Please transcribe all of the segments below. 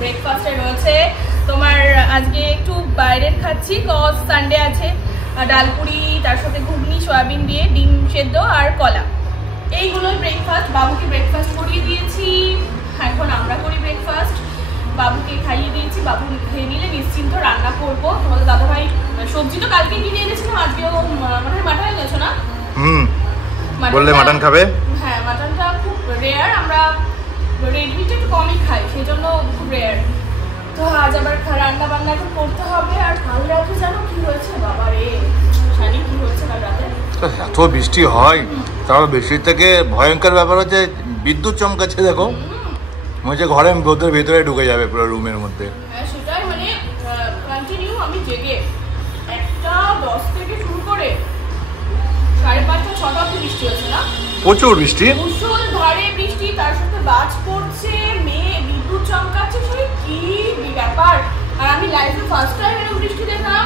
ব্রেকফাস্টে রয়েছে তোমার আজকে একটু বাইরের খাচ্ছি, কজ সানডে আছে। ডালপুরি, তার সাথে ঘুগনি, সয়াবিন দিয়ে ডিম সেদ্ধ আর কলা, এইগুলোই ব্রেকফাস্ট। বাবুকে ব্রেকফাস্ট করিয়ে দিয়েছি, এখন আমরা করি ব্রেকফাস্ট। বাবুকে খাইয়ে দিয়েছি, বাবু খেয়ে নিলে নিশ্চিন্ত রান্না করবো। তোমাদের দাদাভাই সবজি তো কালকে কিনে এনেছিলাম, আজকেও মানে মাটন এনেছো না? বললে মাটন খাবে। হ্যাঁ, মাটনটা খুব রেয়ার, আমরা রেড মিট একটু কমই খাই, সেই জন্য খুব রেয়ার। তো আজ আবার রান্না বান্না একটু করতে হবে। আর কাল রাতে জানো কি হয়েছে বাবা রে, জানি কি হয়েছে কাল রাতে? এত বৃষ্টি হয়, তাও বৃষ্টির থেকে ভয়ঙ্কর ব্যাপার হচ্ছে বিদ্যুৎ চমকাচ্ছে। দেখো মনে হচ্ছে ঘরের ভেতরে ঢুকে যাবে পুরো রুমের মধ্যে। হ্যাঁ সেটাই, মানে কন্টিনিউ আমি জেগে 1:10 থেকে শুরু করে 5:30 6টা অবধি বৃষ্টি হচ্ছে না? প্রচুর বৃষ্টি, মুষলধারে বৃষ্টি, তার সাথে বাজ পড়ছে, মেয়ে বিদ্যুৎ চমকাচ্ছে, সে কি ব্যাপার। আর আমি লাইফে ফার্স্ট টাইম এরকম বৃষ্টি দেখলাম।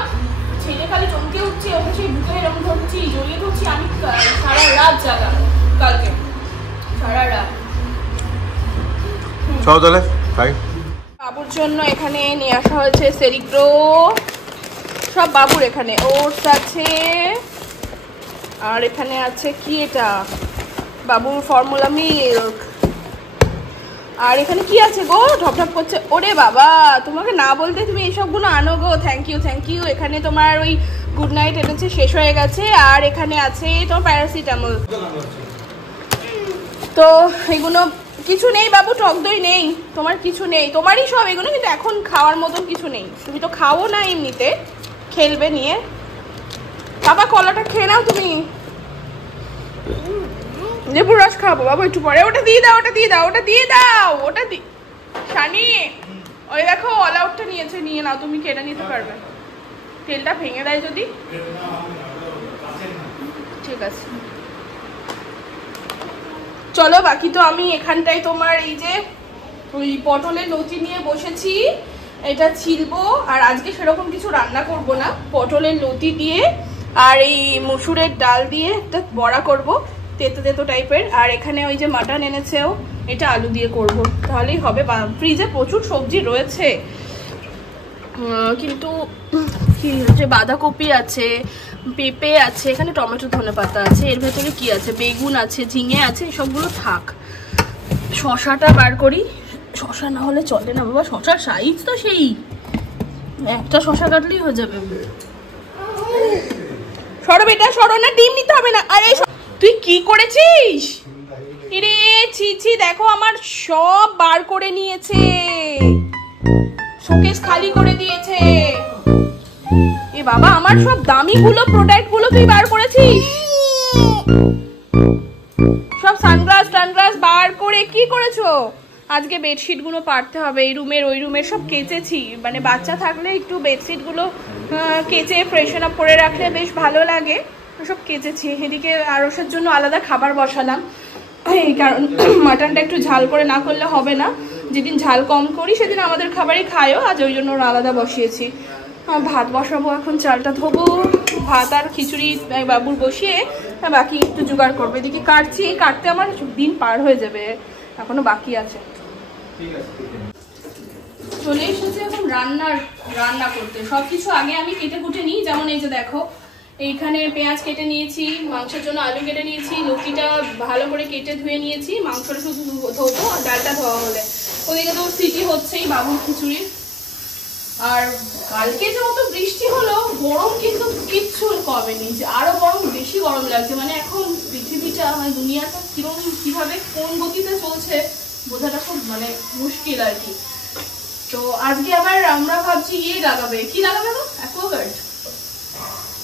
ছেলে খালি চমকে উঠছে, ওকে সেই বুকে এরকম ধরছি, জড়িয়ে ধরছি। আমি সারা রাত জাগা কালকে, সারা রাত। চলো তাহলে খাই। বাবুর জন্য এখানে নিয়ে আসা হয়েছে সেরিগ্রো, সব বাবুর। এখানে ওটস আছে, আর এখানে আছে কি এটা, বাবুর ফর্মুলা মিল্ক। আর এখানে কি আছে গো, ঢপঢপ করছে? ওরে বাবা, তোমাকে না বলতে তুমি এইসবগুলো আনো গো। Thank you thank you. এখানে তোমার ওই গুড নাইট এনেছে, শেষ হয়ে গেছে। আর এখানে আছে তোমার প্যারাসিটামল। তো এগুলো কিছু নেই বাবু, টক দই নেই, তোমার কিছু নেই, তোমারই সব এগুলো, কিন্তু এখন খাওয়ার মতন কিছু নেই। তুমি তো খাও না এমনিতে, খেলবে নিয়ে। বাবা কলাটা খেয়ে নাও তুমি, লেবুর রস খাবো বাবু একটু পরে। ওটা দিয়ে দাও, ওটা দিয়ে দাও, ওটা দিয়ে দাও, ওটা দি শানি। ওই দেখো অল আউটটা নিয়েছে, নিয়ে নাও, তুমি কেটে নিতে পারবে। তেলটা ভেঙে দেয় যদি। ঠিক আছে চলো। বাকি তো আমি এখানটায় তোমার এই যে ওই পটলের লতি নিয়ে বসেছি, এটা ছিলবো। আর আজকে সেরকম কিছু রান্না করব না, পটলের লতি দিয়ে আর এই মসুরের ডাল দিয়ে একটা বড়া করব, তেতো তেতো টাইপের। আর এখানে ওই যে মাটন এনেছেও, এটা আলু দিয়ে করব, তাহলেই হবে। ফ্রিজে প্রচুর সবজি রয়েছে, কিন্তু কি হচ্ছে, বাঁধাকপি আছে, পেঁপে আছে, এখানে টমেটো ধনেপাতা আছে, এর ভেতরে কি আছে, বেগুন আছে, ঝিঙে আছে, সবগুলো থাক। শশাটা বার করি, শশা না হলে চলে না বাবা, শশার সাইজ তো সেই একটা শশা কাটলেই হয়ে যাবে। সরো বেটা সরো, না ডিম নিতে হবে না। আরে তুই কি করেছিস রে? ছি ছি, দেখো আমার সব বার করে নিয়েছে, শোকেস খালি করে দিয়েছে। এ বাবা, আমার সব দামি গুলো প্রোডাক্ট গুলো তুই বার করেছিস, সব সানগ্লাস টানগ্লাস বার করে কি করেছো? আজকে বেডশিট গুলো পাড়তে হবে, এই রুমের ওই রুমের সব কেচেছি। মানে বাচ্চা থাকলে একটু বেডশিট গুলো কেচে ফ্রেশন আপ করে রাখলে বেশ ভালো লাগে, সব কেচেছি। এদিকে আরসের জন্য আলাদা খাবার বসালাম, এই কারণ মাটনটা একটু ঝাল করে না করলে হবে না। যেদিন ঝাল কম করি সেদিন আমাদের খাবারই খায়ও, আজ ওই জন্য আলাদা বসিয়েছি। ভাত বসাবো এখন, চালটা ধোবো, ভাত আর খিচুড়ি বাবুর বসিয়ে বাকি একটু জোগাড় করবো। এদিকে কাটছি, কাটতে আমার দিন পার হয়ে যাবে, এখনো বাকি আছে। চলে এসেছে এখন রান্না করতে। সবকিছু আগে আমি কেটে কুটে নিই, যেমন এই যে দেখো এইখানে পেঁয়াজ কেটে নিয়েছি, মাংসের জন্য আলু কেটে নিয়েছি, লতিটা ভালো করে কেটে ধুয়ে নিয়েছি, মাংসটা শুধু ধোবো আর ডালটা ধোয়া হলে। ওদিকে তো সিটি হচ্ছেই বাবুর খিচুড়ির। আর কালকে যত বৃষ্টি হলো, গরম কিন্তু কিচ্ছু কমেনি, আরো বরং বেশি গরম লাগছে। মানে এখন পৃথিবীটা, মানে দুনিয়াটা কিভাবে কোন গতিতে চলছে বোঝাটা খুব মানে মুশকিল আর কি। তো আজকে আবার আমরা ভাবছি লাগাবে, কি লাগাবে গো? অ্যাকোয়াগার্ড,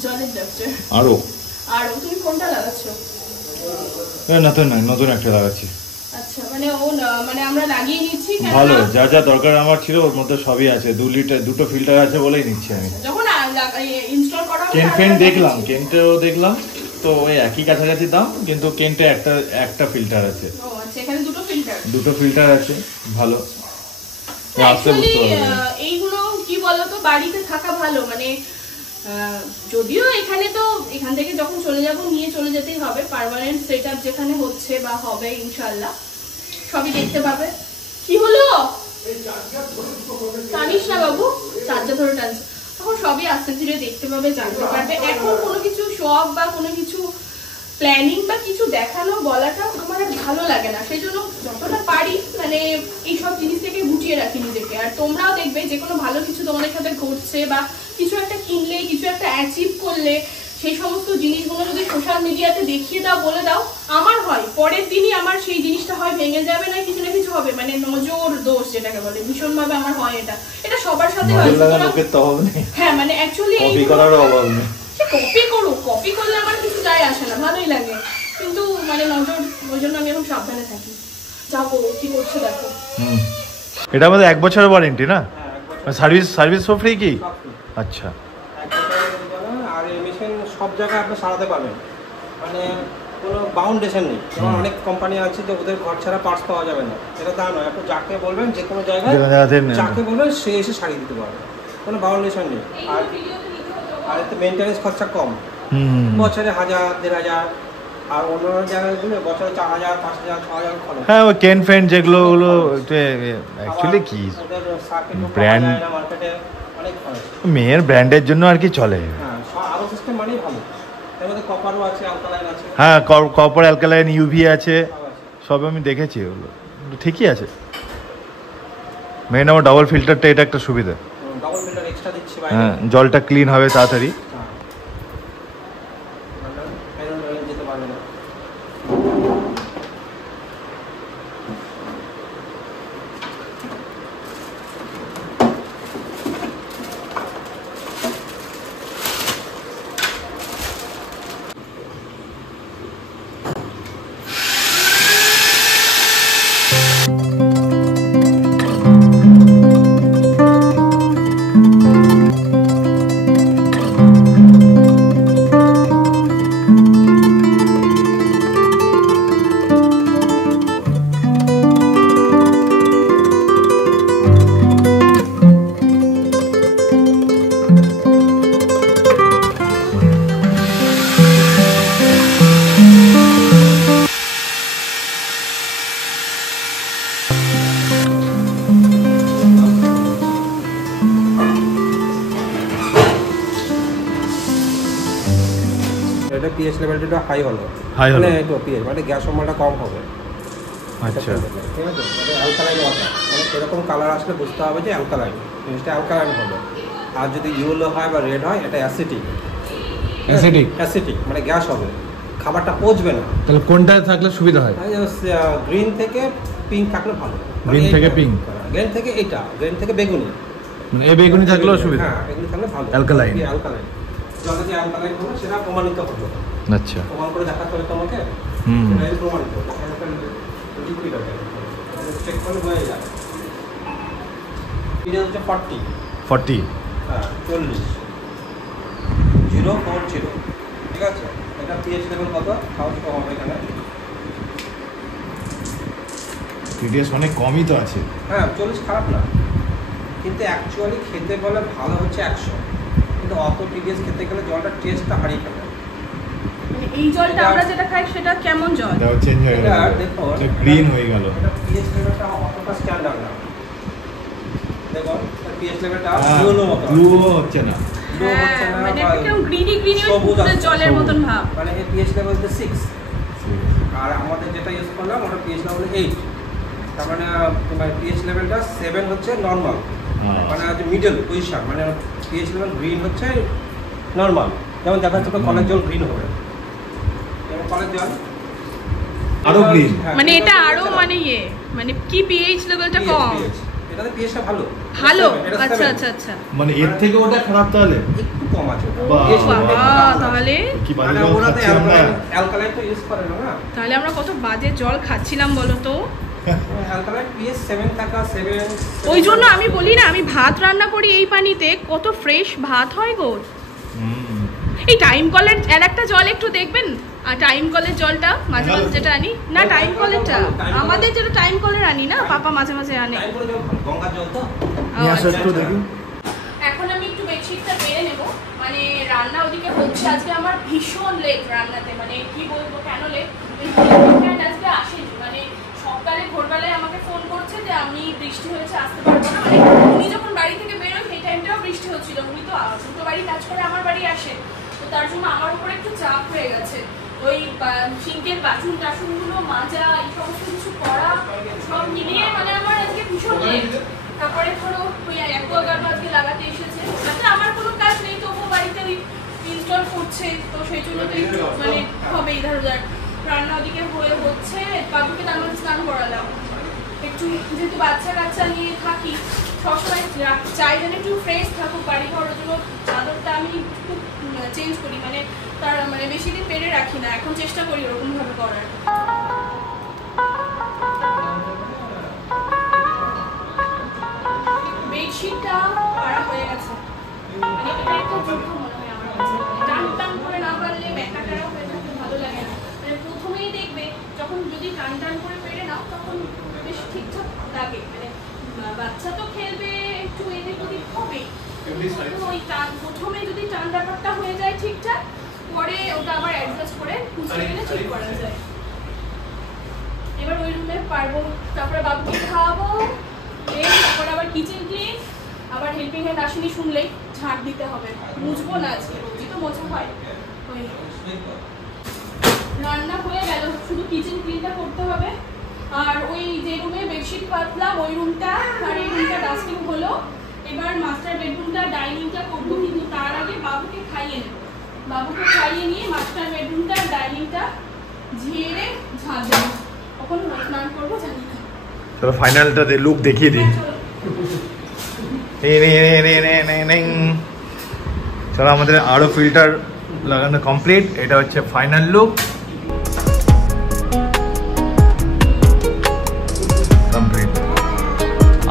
জলের ডক্টর। আরো তুমি কোনটা লাগাচ্ছ? নতুন একটা লাগাচ্ছি। আচ্ছা, মানে আমরা লাগিয়ে নিচ্ছি। ভালো, যা যা দরকার আমার ছিল ওর মধ্যে সবই আছে। 2 লিটার 2টো ফিল্টার আছে বলেই নিচ্ছি আমি। যখন ইনস্টল করা হবে কেন্ট দেখলাম, কেন্টেও দেখলাম, তো ওই একই কাছাকাছি দাম, কিন্তু কেন্টে একটা ফিল্টার আছে। ও আচ্ছা, এখানে দুটো ফিল্টার আছে, ভালো। এইগুলো কি বলতো, বাড়িতে থাকা ভালো, মানে যদিও এখান থেকে যখন চলে যাব নিয়ে চলে যেতেই হবে। পার্মানেন্ট সেটআপ যেখানে হচ্ছে বা হবে ইনশাআল্লাহ সবই দেখতে পাবে। কি হলো টানিস না বাবু, চার্জার ধরে টানছে। তখন সবই আস্তে ধীরে দেখতে পাবে, জানতে পারবে। এখন কোনো কিছু শখ বা কোনো কিছু প্ল্যানিং বা কিছু দেখানো বলাটা আমার ভালো লাগে না, সেই জন্য যতটা পারি মানে এইসব জিনিস থেকে গুটিয়ে রাখি নিজেকে। আর তোমরাও দেখবে যে কোনো ভালো কিছু তোমাদের সাথে ঘটছে বা কিছু একটা কিনলে, কিছু একটা অ্যাচিভ করলে, সেই সমস্ত জিনিসগুলো যদি সোশ্যাল মিডিয়াতে দেখিয়ে দাও, বলে দাও, আমার হয় পরের দিনই আমার সেই জিনিসটা হয় ভেঙে যাবে, না কিছু না কিছু হবে, মানে নজর দোষ যেটাকে বলে, ভীষণ ভাবে আমার হয়। এটা সবার সাথে হয়। হ্যাঁ, মানে অ্যাকচুয়ালি কপি করলে আমার কিছু যায় আসে না, ভালোই লাগে, কিন্তু মানে নজর, ওই জন্য আমি এখন সাবধানে থাকি। যা করো, কি করছো দেখো। এটা আমাদের 1 বছরের ওয়ারেন্টি না? সার্ভিস ফর ফ্রি কি? আচ্ছা। আর এই মেশিন সব জায়গায় আপনি সারাতে পারবেন, মানে কোনো বাউন্ডেশন নেই। যেমন অনেক কোম্পানি আছে যে ওদের ঘর ছাড়া পার্টস পাওয়া যাবে না, এটা তা নয়। আপনি যাকে বলবেন, যে কোনো জায়গায় যাকে বলবেন সে এসে সারিয়ে দিতে পারবে, কোনো বাউন্ডেশন নেই। আর এতে মেনটেন্যান্স খরচা কম, বছরে 1000, 1500। আর অন্যান্য জায়গাগুলো বছরে 4000, 5000, 6000 খরচ। হ্যাঁ, ওই কেন ফ্যান যেগুলো অ্যাকচুয়ালি কি ব্র্যান্ড, মার্কেটে অনেক খরচ। মেয়ের ব্র্যান্ডের জন্য আর কি চলে। হ্যাঁ, আরো সিস্টেম মানেই ভালো। এর মধ্যে কপারও আছে, অ্যালকালাইন আছে। হ্যাঁ, কপার, অ্যালকালাইন, ইউভি আছে, সব আমি দেখেছি, ওগুলো ঠিকই আছে। মেন আমার ডাবল ফিল্টারটা, এটা একটা সুবিধা। ডাবল ফিল্টার এক্সট্রা দিচ্ছি বাইরে। হ্যাঁ, জলটা ক্লিন হবে তাড়াতাড়ি। যেতে পারবে না। এটা পিএইচ লেভেলটা হাই হলো, মানে একটু পিএইচ মানে গ্যাস অম্লটা কম হবে। আচ্ছা, ঠিক আছে। এটা অ্যালকালাইন ওয়াটার, মানে এরকম কালার আসলে বুঝতে হবে যে অ্যালকালাইন, জিনিসটা অ্যালকালাইন হবে। আর যদি ইয়েলো হয় বা রেড হয়, এটা অ্যাসিডিক, মানে গ্যাস হবে, খাবারটা পচবে না। তাহলে কোনটা থাকলে সুবিধা হয়? গ্রিন থেকে পিঙ্ক থাকলে ভালো। গ্রিন থেকে পিঙ্ক, গ্রিন থেকে এটা, গ্রিন থেকে বেগুনি, এই বেগুনি থাকলেও সুবিধা। হ্যাঁ, বেগুনি থাকলে ভালো। অ্যালকালাইন, জলে যে অ্যালকালাইন হবে সেটা প্রমাণিত হবে। আচ্ছা, প্রমাণ করে দেখাতে হবে তোমাকে। সেটাই প্রমাণিত। লিকুইড হবে, চেক করে হয়ে যায়। এটা হচ্ছে 40। হ্যাঁ, 40 040। ঠিক আছে। এটা পিএইচ লেভেল কত? খাওয়া কম হবে এখানে। টিডিএস অনেক কমই তো আছে। হ্যাঁ, 40 খারাপ না, কিন্তু অ্যাকচুয়ালি খেতে বলে ভালো হচ্ছে 100, কিন্তু অত টিডিএস খেতে গেলে জলটা টেস্টটা হারিয়ে ফেলে। এই জলটা আমরা যেটা খাই সেটা কেমন জল? এটা চেঞ্জ হয়ে গেল, দেখো এটা গ্রিন হয়ে গেল। এটা পিএইচ লেভেলটা অতটা স্ট্যান্ডার্ড না। দেখো পিএইচ লেভেলটা ব্লু হচ্ছে না, মানে একটু গ্রিনি জলের মতন ভাব। মানে এই পিএইচ লেভেল হচ্ছে 6, আর আমাদের যেটা ইউজ করলাম ওটা পিএইচ লেভেল 8। তার মানে তোমার পিএইচ লেভেলটা 7 হচ্ছে নরমাল, মানে হচ্ছে মিডল পজিশন, মানে পিএইচ লেভেল গ্রিন হচ্ছে নরমাল। যেমন দেখা যাচ্ছে কলের জল গ্রিন হবে, যেমন কলের জল আরো গ্রিন, মানে এটা আরো মানে মানে কি পিএইচ লেভেলটা কম, এটাতে পিএইচটা ভালো। ভালো। এটা আচ্ছা 7 আচ্ছা আচ্ছা, মানে এর থেকে ওটা খারাপ তাহলে? একটু কম আছে ওটা। বাহ। এই সময় তাহলে কি বাজে মানে জল ওরা তো খাচ্ছি আমরা। অ্যালকালাইন তো ইউজ করে না। তাহলে আমরা কত বাজে জল খাচ্ছিলাম বলো তো। অ্যালকালাইন পিএইচ 7 থাকা 7। ওই জন্য আমি বলি না, আমি ভাত রান্না করি এই পানিতে, কত ফ্রেশ ভাত হয় গো। এই টাইম কলের আর একটা জল একটু দেখবেন, আর টাইম কলের জলটা মাঝে মাঝে যেটা আনি না, টাইম কলেরটা আমাদের যেটা টাইম কলের আনি না, পাপা মাঝে মাঝে আনে। টাইম করে দাও, গঙ্গার জল তো। নিয়ে আসো একটু দেখি। এখন আমি একটু বেডশিটটা পেরে নেব, মানে রান্না ওদিকে হচ্ছে। আজকে আমার ভীষণ লেট রান্নাতে, মানে কি বলবো কেন লেট, আজকে আসেনি। মানে সকালে ভোরবেলায় আমাকে ফোন করছে যে আমি বৃষ্টি হয়েছে আসতে পারবো না, মানে উনি যখন বাড়ি থেকে বেরোয় সেই টাইমটাও বৃষ্টি হচ্ছিল। উনি তো দুটো বাড়ি কাজ করে আমার বাড়ি আসে, তো তার জন্য আমার উপরে একটু চাপ হয়ে গেছে। ওই সিঙ্কের বাসন টাসনগুলো মাজা, এই সমস্ত কিছু করা, সব মিলিয়ে মানে আমার আজকে ভীষণ লেট। তারপরে ধরো ওই অ্যাকোয়াগার্ড আজকে লাগাতে এসেছে, তাতে আমার কোনো কাজ নেই, তবুও বাড়িতে ইনস্টল করছে, তো সেই জন্য তো একটু মানে হবেই। ধরো রান্না ওদিকে হয়ে হচ্ছে, বাবুকে তার মধ্যে স্নান করালাম একটু, যেহেতু বাচ্চা কাচ্চা নিয়ে থাকি সবসময় চাই যেন একটু ফ্রেশ থাকুক বাড়ি ঘর, ওর জন্য চাদরটা আমি একটু চেঞ্জ করি, মানে তার মানে বেশি দিন পেরে রাখি না, এখন চেষ্টা করি ওরকমভাবে করার। বেডশিটটা পাড়া হয়ে গেছে, মানে এটা একটা যুদ্ধ মনে হয় আমার কাছে, টান টান করে না পারলে ব্যাটা টাড়া হয়ে থাকতে ভালো লাগে না। মানে প্রথমেই দেখবে যখন যদি টান টান করে পেরে নাও তখন বেশ ঠিকঠাক লাগে, মানে বাচ্চা তো খেলবে একটু এদিক ওদিক হবে, ওই টান প্রথমে যদি টান ব্যাপারটা হয়ে যায় ঠিকঠাক, পরে ওটা আবার অ্যাডজাস্ট করে খুঁজতে গেলে ঠিক করা যায়। এবার ওই রুমে পারবো, তারপরে বাবুকে খাওয়াবো, তারপরে আবার কিচেন ক্লিন, আবার হেল্পিং হ্যান্ড আসেনি শুনলেই ঝাঁট দিতে হবে, মুছবো না আজকে, রোজই তো মোছা হয়। ওই রান্না হয়ে গেল, শুধু কিচেন ক্লিনটা করতে হবে। আর ওই যে রুমে বেডশিট পাতলাম ওই রুমটা আর এই রুমটা ডাস্টিং হলো, এবার মাস্টার বেডরুমটা ডাইনিংটা করবো, কিন্তু তার আগে বাবুকে খাইয়ে নেব। বাবুকে খাইয়ে নিয়ে মাস্টার বেডরুমটা ডাইনিংটা ঝেড়ে ঝাঁট দেবো, কখন স্নান করবো জানি না। চলো ফাইনালটা লুক দেখিয়ে দিই। চলো আমাদের আরো ফিল্টার লাগানো কমপ্লিট, এটা হচ্ছে ফাইনাল লুক। কমপ্লিট।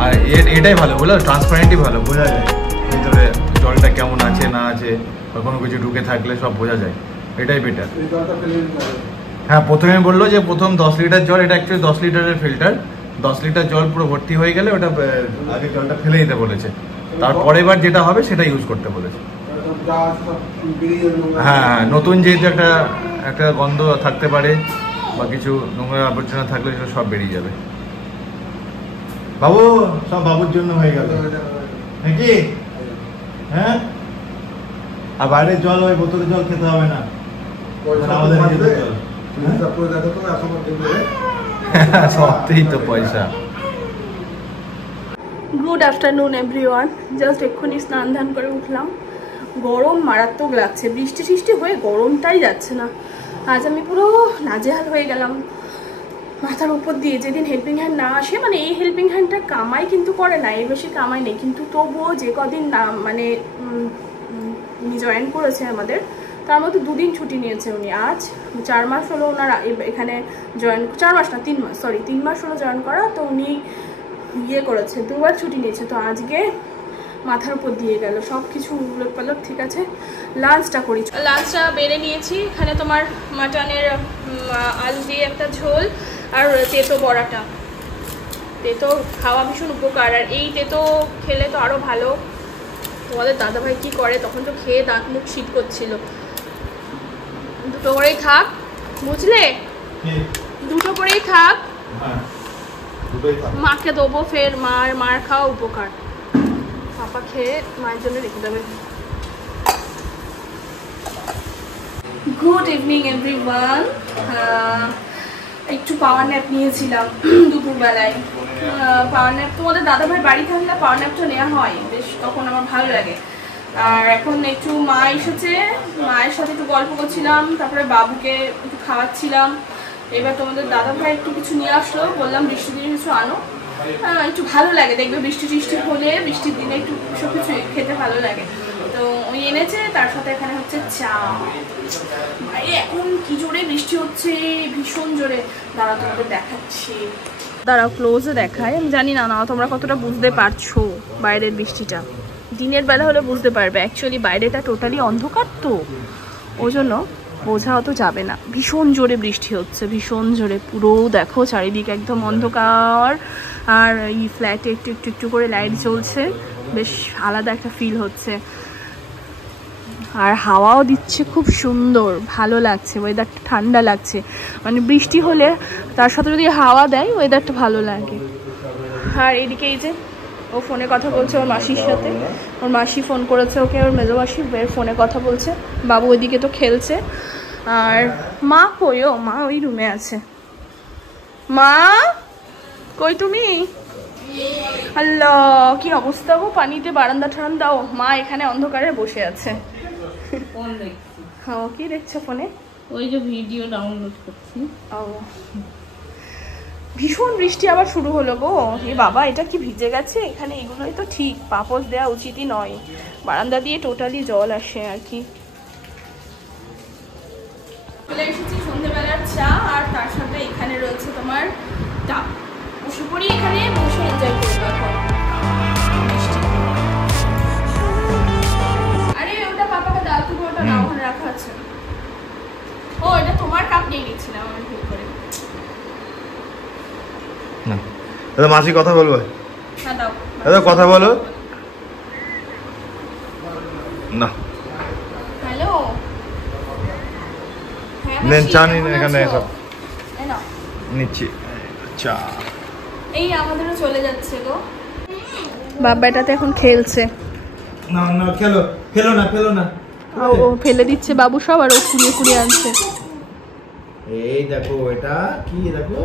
আর এটাই ভালো, বলো ট্রান্সপারেন্টই ভালো, বোঝা যায় ভিতরে জলটা কেমন আছে না আছে, বা কোনো কিছু ঢুকে থাকলে সব বোঝা যায়, এটাই বেটার। হ্যাঁ, প্রথমে বললো যে প্রথম 10 লিটার জল, এটা অ্যাকচুয়ালি 10 লিটারের ফিল্টার, 10 লিটার জল পুরো ভর্তি হয়ে গেলে ওটা আগে জলটা ফেলে দিতে বলেছে, তারপরে এবার যেটা হবে সেটা ইউজ করতে বলেছে। হ্যাঁ হ্যাঁ, নতুন যেহেতু একটা গন্ধ থাকতে পারে বা কিছু নোংরা আবর্জনা থাকলে সেটা সব বেরিয়ে যাবে। বাবু, সব বাবুর জন্য হয়ে গেল নাকি? হ্যাঁ, আর বাইরের জল ওই বোতলে জল খেতে হবে না, আমাদের নিজেদের জল। সত্যিই তো পয়সা। গুড আফটারনুন এভরিওয়ান, জাস্ট এক্ষুনি স্নান ধান করে উঠলাম। গরম মারাত্মক লাগছে, বৃষ্টি সৃষ্টি হয়ে গরমটাই যাচ্ছে না। আজ আমি পুরো নাজেহাল হয়ে গেলাম মাথার উপর দিয়ে। যেদিন হেল্পিং হ্যান্ড না আসে, মানে এই হেল্পিং হ্যান্ডটা কামাই কিন্তু করে না, এর বেশি কামাই নেই, কিন্তু তবুও যে কদিন না মানে উনি জয়েন করেছে আমাদের, তার মধ্যে 2 দিন ছুটি নিয়েছে উনি। আজ 4 মাস হলো ওনার এখানে জয়েন, 4 মাস না 3 মাস, সরি 3 মাস হলো জয়েন করা, তো উনি ইয়ে করেছে, 2 বার ছুটি নিয়েছে, তো আজকে মাথার উপর দিয়ে গেল সব কিছু উলট পালট। ঠিক আছে, লাঞ্চটা করি। লাঞ্চটা বেড়ে নিয়েছি, এখানে তোমার মাটনের আলু দিয়ে একটা ঝোল আর তেতো বড়াটা। তেতো খাওয়া ভীষণ উপকার, আর এই তেতো খেলে তো আরও ভালো। তোমাদের দাদাভাই কি করে, তখন তো খেয়ে দাঁত মুখ শীত করছিল। 2টো করেই থাক, বুঝলে, 2টো করেই থাক, মাকে দেবো, ফের মার খাওয়া উপকার, পাপা খেয়ে মায়ের জন্য রেখে দেবে। Good evening everyone. একটু পাওয়ার ন্যাপ নিয়েছিলাম দুপুরবেলায়। পাওয়ার ন্যাপ তোমাদের দাদাভাই বাড়ি থাকলে পাওয়ার ন্যাপটা নেওয়া হয় বেশ, তখন আমার ভালো লাগে। আর এখন একটু মা এসেছে, মায়ের সাথে একটু গল্প করছিলাম, তারপরে বাবুকে একটু খাওয়াচ্ছিলাম। এবার তোমাদের দাদাভাই একটু কিছু নিয়ে আসলো, বললাম বৃষ্টি দিয়ে কিছু আনো, হ্যাঁ একটু ভালো লাগে, দেখবে বৃষ্টি টিষ্টি হলে বৃষ্টির দিনে একটু সব কিছু খেতে ভালো লাগে। তো ওই এনেছে, তার সাথে এখানে হচ্ছে চা। বাইরে এখন কি জোরে বৃষ্টি হচ্ছে, ভীষণ জোরে। দাঁড়া তোমাদের দেখাচ্ছি, দাঁড়াও ক্লোজে দেখায়। আমি জানি না তোমরা কতটা বুঝতে পারছো বাইরের বৃষ্টিটা। দিনের বেলা হলে বুঝতে পারবে, অ্যাকচুয়ালি বাইরেটা টোটালি অন্ধকার তো, ওই জন্য বোঝা অত যাবে না। ভীষণ জোরে বৃষ্টি হচ্ছে, ভীষণ জোরে। পুরো দেখো চারিদিকে একদম অন্ধকার, আর এই ফ্ল্যাটে একটু একটু একটু করে লাইট জ্বলছে, বেশ আলাদা একটা ফিল হচ্ছে। আর হাওয়াও দিচ্ছে খুব সুন্দর, ভালো লাগছে, ওয়েদারটা ঠান্ডা লাগছে। মানে বৃষ্টি হলে তার সাথে যদি হাওয়া দেয় ওয়েদারটা ভালো লাগে। আর এদিকে এই যে ও ফোনে কথা বলছে ওর মাসির সাথে, ওর মাসি ফোন করেছে ওকে, ওর মেজো মাসি ফোনে কথা বলছে, বাবু ওইদিকে তো খেলছে। আর মা কই? ও মা ওই রুমে আছে। মা কই তুমি? আল্লাহ কি অবস্থা গো, পানিতে বারান্দা ঠান্দাও। মা এখানে অন্ধকারে বসে আছে। হ্যাঁ কি দেখছো ফোনে? ওই যে ভিডিও ডাউনলোড করছি। ও ভীষণ বৃষ্টি আবার শুরু হলো গো। এ বাবা, এটা কি ভিজে গেছে? এখানে এগুলোই তো ঠিক, পাপোশ দেওয়া উচিতই নয়। বারান্দা দিয়ে টোটালি জল আসে আর কি। চলে এসেছি সন্ধ্যেবেলার চা, আর তার সাথে এখানে রয়েছে তোমার ডাব। বসে পড়ি এখানে, বসে এনজয় করবো এখন বৃষ্টি। আরে ওটা পাপাকে দাও, তুমি ওটা নাও, ওখানে রাখা আছে। ও এটা তোমার কাপ নিয়ে নিচ্ছিলাম আমি ভুল করে। না দাদা মাসি কথা বলবো। হ্যাঁ দাও দাদা কথা বলো না। হ্যালো নেন চা নিন এখানে সব নিচ্ছি চা। এই আমাদেরও চলে যাচ্ছে গো। বাবা এটাতে এখন খেলছে। না না খেলো, ফেলো না ফেলো না। ও ফেলে দিচ্ছে বাবু সব, আর ও কুড়িয়ে কুড়িয়ে আনছে। এই দেখো এটা কি দেখো,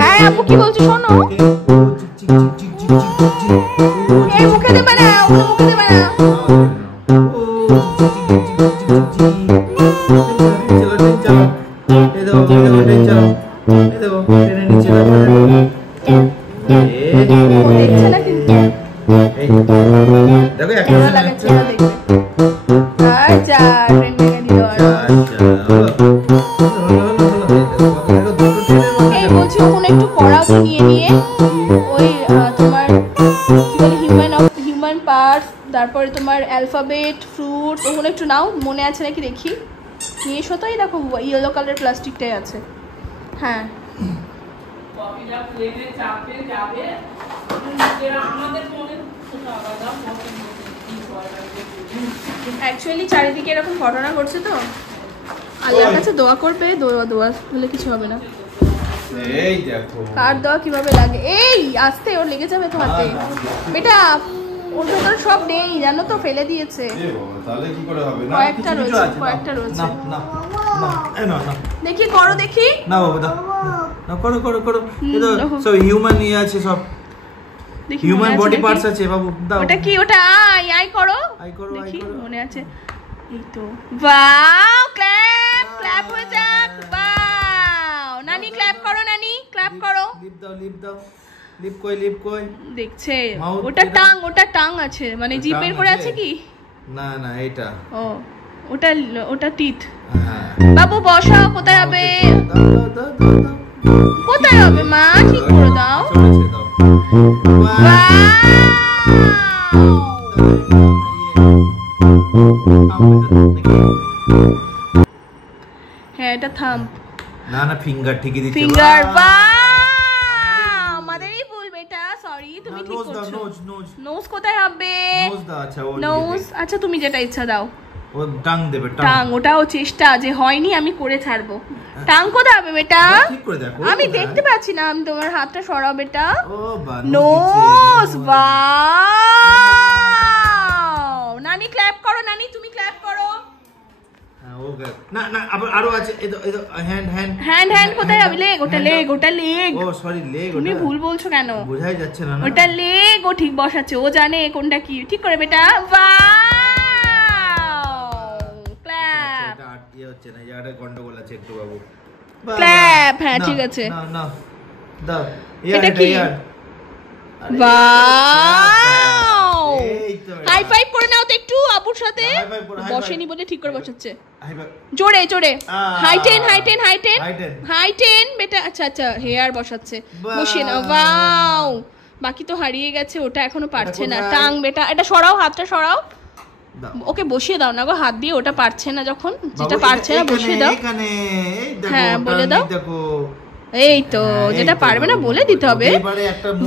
হ্যাঁ আপু কি বলছো শোনো। এই মুখে দেবে না, মুখে দেবে না। তারপরে তোমার অ্যালফাবেট, ফ্রুট, ওগুলো একটু নাও, মনে আছে নাকি দেখি। নিয়ে এসো তো, এই দেখো ইয়েলো কালার প্লাস্টিকটাই আছে। হ্যাঁ অ্যাকচুয়ালি চারিদিকে এরকম ঘটনা ঘটছে তো, আল্লাহর কাছে দোয়া করবে, দোয়া হলে কিছু হবে না। এই দেখো কার দোয়া কিভাবে লাগে। এই আস্তে, ওর লেগে যাবে তো হাতে। বেটা ওর ভেতরে সব নেই জানো তো, ফেলে দিয়েছে। তাহলে কি করে হবে? না কয়েকটা রয়েছে, কয়েকটা রয়েছে। না না না না দেখি করো, দেখি না বাবা দাও না, করো করো করো। এটা সব হিউম্যান নিয়ে আছে, সব হিউম্যান বডি পার্টস আছে বাবু, দাও। ওটা কি? ওটা আই করো, দেখি মনে আছে। এই তো ওয়াও, ক্ল্যাপ ক্ল্যাপ হয়ে যাক। ওয়াও নানি ক্ল্যাপ করো, নানি ক্ল্যাপ করো। লিপ দাও লিপ দাও, লিপ কই লিপ কই দেখছে। ওটা টাং, ওটা টাং আছে, মানে জিপের করে আছে কি? না না এটা ও ওটা ওটা টিথ। হ্যাঁ বাবু বসাও, কোথায় হবে? দাও দাও দাও দাও, কোথায় হবে মা? ঠিক করে দাও। চলেছে দাও। হ্যাঁ এটা থাম্ব। না না ফিঙ্গার ঠিকই দিচ্ছে। ফিঙ্গার। আমাদেরই ভুল বেটা, সরি। তুমি ঠিক করছো। নোজ নোজ নোজ কোথায় হবে? নোজ দাও। আচ্ছা ও নোজ, আচ্ছা তুমি যেটা ইচ্ছা দাও। ও টাং দেবে, টাং। ওটাও চেষ্টা, যে হয়নি আমি করে ছাড়বো। টাং কোথায় হবে বেটা? ঠিক করে দেখো। আমি দেখতে পাচ্ছি না, আমি তোমার হাতটা সরাও বেটা। ও বা নোজ। বাও নানি ক্ল্যাপ করো, নানি তুমি ক্ল্যাপ করো। হ্যাঁ ও না না আবার আরো আছে। এই তো হ্যান্ড হ্যান্ড হ্যান্ড হ্যান্ড কোথায় হবে? লেগ। ওটা লেগ, ওটা লেগ। ও সরি লেগ। তুমি ভুল বলছো কেন? বোঝাই যাচ্ছে না। ওটা লেগ, ও ঠিক বসাচ্ছে, ও জানে কোনটা কি। ঠিক করে বেটা। বাও ক্ল্যাপ। ইয়ে হচ্ছে না, এই জায়গাটা গন্ডগোল আছে একটু বাবু। ক্ল্যাপ, হ্যাঁ ঠিক আছে। না না দাও, এটা কি? ওয়াও, হাই ফাইভ করে নাও তো একটু আপুর সাথে। বসেনি বলে ঠিক করে বসাচ্ছে, জোরে জোরে। High ten high ten high ten high ten বেটা। আচ্ছা আচ্ছা, হেয়ার বসাচ্ছে, বসিয়ে নাও। ওয়াও, বাকি তো হারিয়ে গেছে, ওটা এখনো পারছে না। টাং বেটা, এটা সরাও, হাতটা সরাও। ওকে বসিয়ে দাও না গো, হাত দিয়ে ওটা পারছে না, যখন যেটা পারছে না বসিয়ে দাও। হ্যাঁ বলে দাও, এই তো যেটা পারবে না বলে দিতে হবে।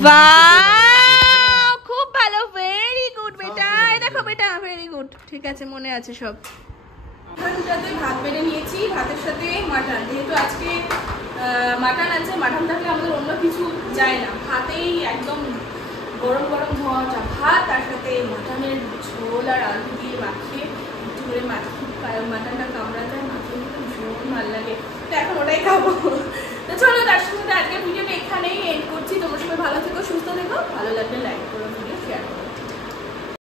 বাহ, খুব ভালো, ভেরি গুড বেটা। এই দেখো বেটা, ভেরি গুড, ঠিক আছে, মনে আছে সব। মাটনটাতে ভাত বেড়ে নিয়েছি, ভাতের সাথে মাটন, যেহেতু আজকে মাটন আছে, মাটন থাকলে আমাদের অন্য কিছু যায় না, ভাতেই একদম গরম গরম ধোয়া ভাত, তার সাথে মাটনের ঝোল আর আলু দিয়ে মাখিয়ে একটু করে মাটনটা কামড়া যায়, মাখিয়ে কিন্তু ভীষণ ভালো লাগে। তো এখন ওটাই খাবো। তো চলো, তার সাথে আজকের ভিডিওটা এখানেই এন্ড করছি। তোমার সবাই ভালো থেকো, সুস্থ থেকো, ভালো লাগলে লাইক করো।